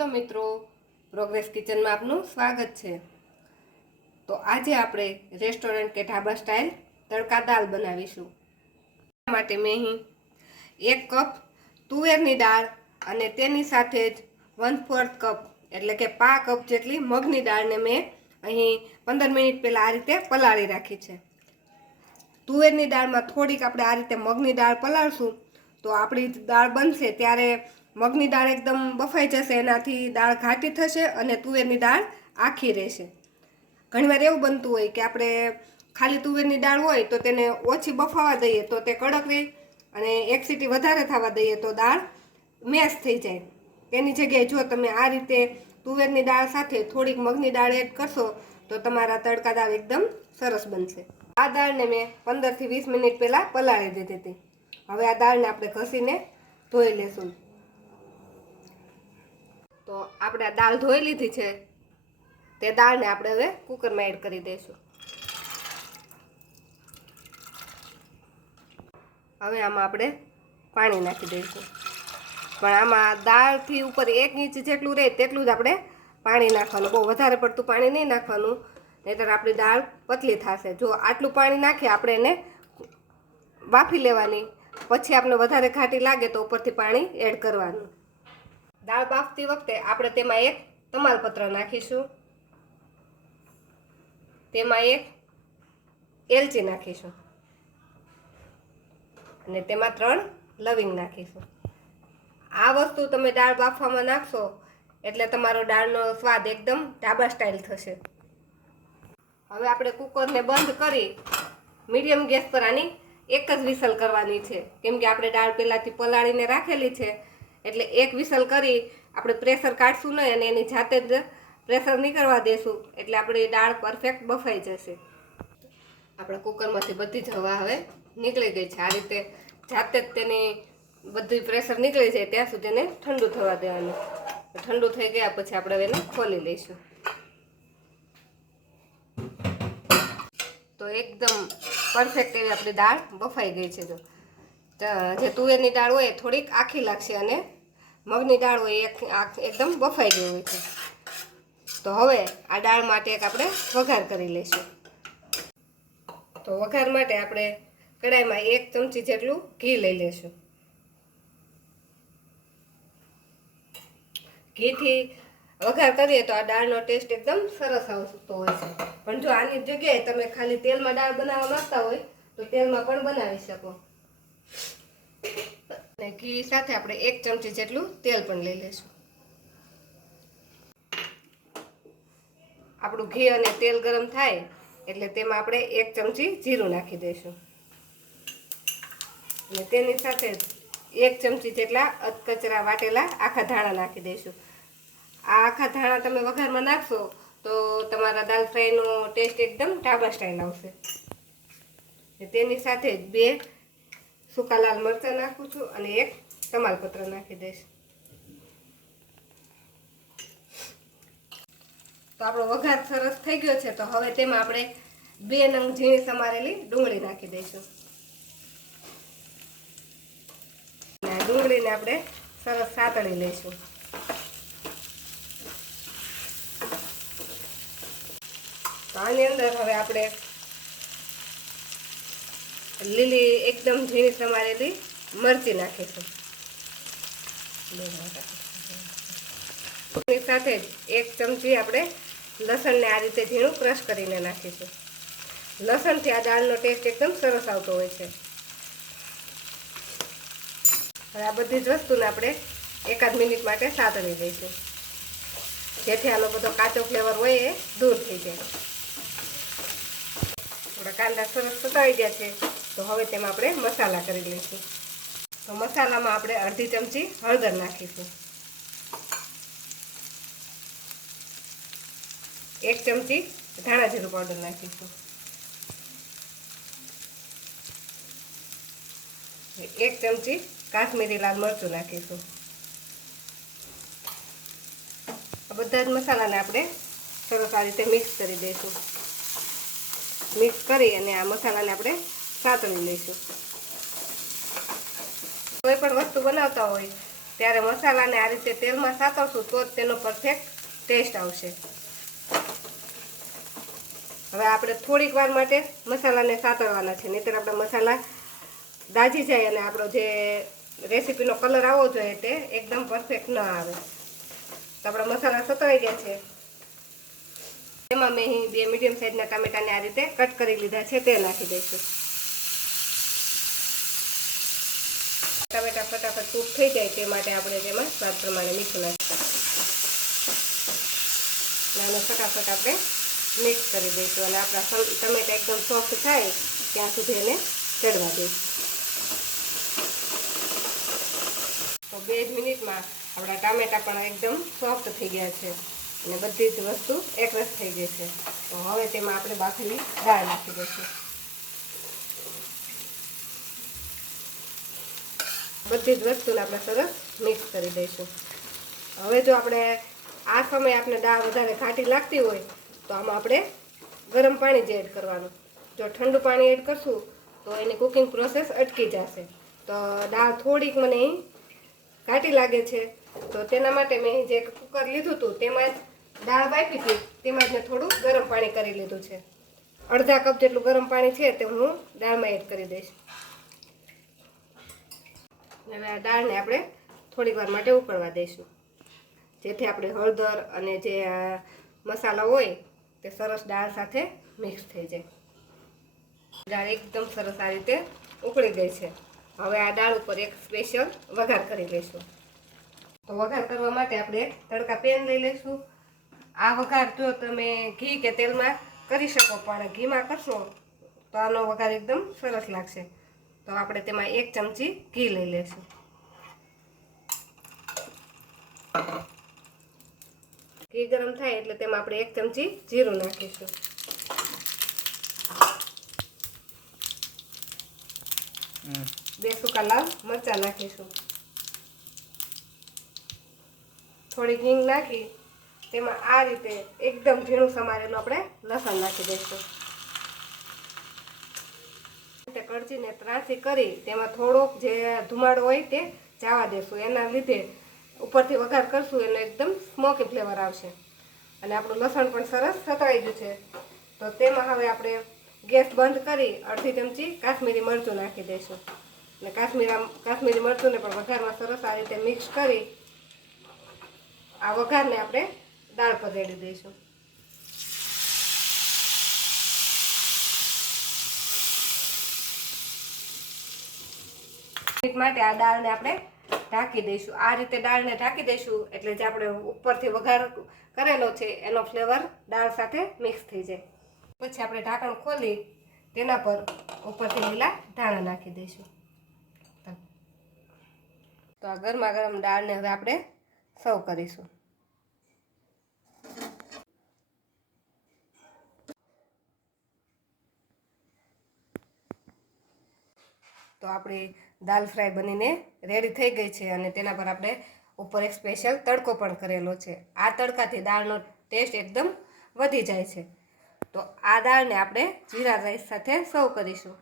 Hello મિત્રો, progress કિચનમાં આપનું સ્વાગત છે। તો આજે આપણે રેસ્ટોરન્ટ કે ઢાબા સ્ટાઇલ તડકા દાળ બનાવીશું। માટે મેં અહીં 1 કપ તુવેરની દાળ અને તેની સાથે જ 1/4 કપ એટલે કે 5 કપ જેટલી મગની દાળને મેં અહીં 15 મિનિટ પહેલાં આ રીતે પલાળી રાખી છે। તુવેરની દાળમાં થોડીક આપણે આ રીતે મગની દાળ પલાળશું તો આપણી દાળ બનશે ત્યારે મગની દાળ એકદમ બફાઈ જશે, એનાથી દાળ ઘાટી થશે અને તુવેરની દાળ આખી રહેશે। ઘણીવાર એવું બનતું હોય કે આપણે ખાલી તુવેરની દાળ હોય તો તેને ઓછી બફાવા દઈએ તો તે કડક રહે અને એક સીટી વધારે થવા દઈએ તો દાળ મેશ થઈ જાય। તેની જગ્યાએ જો તમે આ રીતે તુવેરની દાળ સાથે થોડીક મગની દાળ એડ કરશો તો તમારા તડકા દાળ એકદમ સરસ બનશે। આ દાળને મેં 15 થી 20 મિનિટ પહેલાં પલાળી દીધી હતી। હવે આ દાળને આપણે ઘસીને ધોઈ લેશું। તો આપણે આ દાળ ધોઈ લીધી છે, તે દાળને આપણે હવે કુકરમાં એડ કરી દઈશું। હવે આમાં આપણે પાણી નાખી દઈશું, પણ આમાં દાળથી ઉપર 1 ઇંચ જેટલું રહે તેટલું જ આપણે પાણી નાખવાનું, બહુ વધારે પડતું પાણી નહીં નાખવાનું, નહીંતર આપણી દાળ પતલી થશે। જો આટલું પાણી નાખી આપણે એને બાફી લેવાની, પછી આપણે વધારે ઘાટી લાગે તો ઉપરથી પાણી એડ કરવાનું। દાળ બાફતી વખતે આપણે તેમાં 1 તમાલપત્ર નાખીશું, તેમાં 1 એલચી નાખીશું અને તેમાં 3 લવિંગ નાખીશું। આ વસ્તુ તમે દાળ બાફવામાં નાખશો એટલે તમારો દાળનો સ્વાદ એકદમ ઢાબા સ્ટાઇલ થશે। હવે આપણે કુકરને બંધ કરી મીડિયમ ગેસ પર આની એક જ વિસલ કરવાની છે, કેમ કે આપણે દાળ પહેલાંથી પલાળીને રાખેલી છે, એટલે એક વિસલ કરી આપણે પ્રેશર કાઢશું નહીં અને એની જાતે જ પ્રેશર નીકળવા દેશું એટલે આપણી દાળ પરફેક્ટ બફાઈ જશે। આપણા કુકરમાંથી બધી જ હવા હવે નીકળી ગઈ છે। આ રીતે જાતે જ તેની બધી પ્રેશર નીકળી જાય ત્યાં સુધી એને ઠંડુ થવા દેવાનું। ઠંડુ થઈ ગયા પછી આપણે એને ખોલી લઈશું। તો એકદમ પરફેક્ટ એવી આપણી દાળ બફાઈ ગઈ છે। જો જે તુવેરની દાળ હોય થોડીક આખી લાગશે અને મગની દાળ હોય એકદમ બફાઈ ગઈ હોય છે। તો હવે આ દાળ માટે એક આપણે વઘાર કરી લઈશું। તો વઘાર માટે આપણે કડાઈમાં 1 ચમચી જેટલું ઘી લઈ લઈશું। ઘીથી વઘાર કરીએ તો આ દાળનો ટેસ્ટ એકદમ સરસ આવતો હોય છે, પણ જો આની જગ્યાએ તમે ખાલી તેલમાં દાળ બનાવવા માંગતા હોય તો તેલમાં પણ બનાવી શકો। અને ઘી સાથે આપણે 1 ચમચી જેટલું તેલ પણ લઈ લઈશું। આપણું ઘી અને તેલ ગરમ થાય એટલે તેમાં આપણે 1 ચમચી જીરું નાખી દઈશું અને તેની સાથે 1 ચમચી જેટલા અધકચરા વાટેલા આખા ધાણા નાખી દઈશું। આ આખા ધાણા તમે વઘારમાં નાખશો તો તમારા દાલ ફ્રાયનો ટેસ્ટ એકદમ ઢાબા સ્ટાઇલ આવશે। તેની સાથે જ 2 સૂકા લાલ મરચાં નાખું છું અને 1 તમાલપત્ર નાખી દઈશ। તો આપણો વઘાર સરસ થઈ ગયો છે, તો હવે તેમાં આપણે 2 નંગ ઝીણી સમારેલી ડુંગળી નાખી દઈશું। ડુંગળીને આપણે સરસ સાતળી લઈશું। તો આની અંદર હવે આપણે લીલી એકદમ ઝીણી સમારેલી મરચી નાખીશું। એની સાથે જ 1 ચમચી આપણે લસણને આ રીતે ઝીણું ક્રશ કરીને નાખીશું। લસણથી આ દાળનો ટેસ્ટ એકદમ સરસ આવતો હોય છે। હવે આ બધી જ વસ્તુને આપણે 1 મિનિટ માટે સાતળી દઈશું, જેથી આનો બધો કાચો ફ્લેવર હોય એ દૂર થઈ જાય। આપણા કાંદા સરસ સતળાઈ ગયા છે, તો હવે તેમાં આપણે મસાલા કરી લઈશું। તો મસાલામાં આપણે અડધી ચમચી હળદર નાખીશું, 1 ચમચી ધાણા જીરું પાવડર નાખીશું, 1 ચમચી કાશ્મીરી લાલ મરચું નાખીશું। આ બધા જ મસાલાને આપણે સરસ આ રીતે મિક્સ કરી દઈશું। મિક્સ કરી અને આ મસાલાને આપણે સાતળી લઈશું। કોઈ પણ વસ્તુ બનાવતા હોય ત્યારે મસાલાને આ રીતે તેલમાં સાતળશું તો જ તેનો પરફેક્ટ ટેસ્ટ આવશે. હવે આપણે થોડીક વાર માટે મસાલાને સાતળવાના છે, નહીંતર આપણા મસાલા દાજી જાય અને આપણો જે રેસીપીનો કલર આવવો જોઈએ તે એકદમ પરફેક્ટ ન આવે. તો આપણા મસાલા સતળાઈ ગયા છે. એમાં મેં અહીં 2 મીડિયમ સાઇઝના ટામેટાને આ રીતે કટ કરી લીધા છે, તે નાખી દઈશું. ટામેટા ફટાફટ કૂક થઈ જાય તે માટે આપણે તેમાં સ્વાદ પ્રમાણે મીઠું નાખીશું અને ફટાફટ આપણે મિક્સ કરી દઈશું અને આપણા ટમેટા એકદમ સોફ્ટ થાય ત્યાં સુધી એને ચડવા દઈશું. તો 2 મિનિટમાં આપણા ટામેટા પણ એકદમ સોફ્ટ થઈ ગયા છે અને બધી જ વસ્તુ એકરસ થઈ ગઈ છે. તો હવે તેમાં આપણે બાફેલી દાળ નાખી દઈશું. બધી જ વસ્તુને આપણે સરસ મિક્સ કરી દઈશું. હવે જો આપણે આ સમયે આપણે દાળ વધારે ઘાટી લાગતી હોય તો આમાં આપણે ગરમ પાણી જ એડ કરવાનું. જો ઠંડુ પાણી એડ કરશું તો એની કુકિંગ પ્રોસેસ અટકી જશે. તો દાળ થોડીક મને ઘાટી લાગે છે તો તેના માટે મેં જે કુકર લીધું હતું તેમાં જ દાળ બાફી હતી, તેમાં જ મેં થોડું ગરમ પાણી કરી લીધું છે. અડધા કપ જેટલું ગરમ પાણી છે તે હું દાળમાં એડ કરી દઈશ. હવે આ દાળને આપણે થોડીક વાર માટે ઉકળવા દઈશું, જેથી આપણે હળદર અને જે મસાલા હોય તે સરસ દાળ સાથે મિક્સ થઈ જાય. દાળ એકદમ સરસ આ રીતે ઉકળી ગઈ છે. હવે આ દાળ ઉપર એક સ્પેશિયલ વઘાર કરી લઈશું. તો વઘાર કરવા માટે આપણે તડકા પેન લઈ લઈશું. આ વઘાર જો તમે ઘી કે તેલમાં કરી શકો, પણ ઘીમાં કરશો તો આનો વઘાર એકદમ સરસ લાગશે. તો આપણે તેમાં 1 ચમચી ઘી લઈ લઈશું. ઘી ગરમ થાય એટલે તેમાં આપણે 1 ચમચી જીરું નાખીશું. બે સૂકા લાલ મરચાં નાખીશું. થોડી હિંગ નાખી તેમાં આ રીતે એકદમ ઝીણું સમારેલું આપણે લસણ નાખી દઈશું. કળચીને ત્રાસી કરી તેમાં થોડોક જે ધુમાડો હોય તે જવા દેશું. એના લીધે ઉપરથી વઘાર કરશું એનો એકદમ સ્મોકી ફ્લેવર આવશે અને આપણું લસણ પણ સરસ સતળાઈ ગયું છે. તો તેમાં હવે આપણે ગેસ બંધ કરી અડધી ચમચી કાશ્મીરી મરચું નાખી દઈશું અને કાશ્મીરી મરચુંને પણ વઘારમાં સરસ આ રીતે મિક્સ કરી આ વઘારને આપણે દાળ પર રેડી દઈશું. માટે આ દાળને આપણે ઢાંકી દઈશું. આ રીતે દાળને ઢાંકી દઈશું એટલે જે આપણે ઉપરથી વઘાર કરેલો છે એનો ફ્લેવર દાળ સાથે મિક્સ થઈ જાય. પછી આપણે ઢાંકણ ખોલી તેના પર ઉપરથી લીલા ધાણા નાખી દઈશું. તો આ ગરમા ગરમ દાળને હવે આપણે સર્વ કરીશું. તો આપણી દાલ ફ્રાય બનીને રેડી થઈ ગઈ છે અને તેના પર આપણે ઉપર એક સ્પેશિયલ તડકો પણ કરેલો છે. આ તડકાથી દાળનો ટેસ્ટ એકદમ વધી જાય છે. તો આ દાળને આપણે જીરા રાઈસ સાથે સર્વ કરીશું.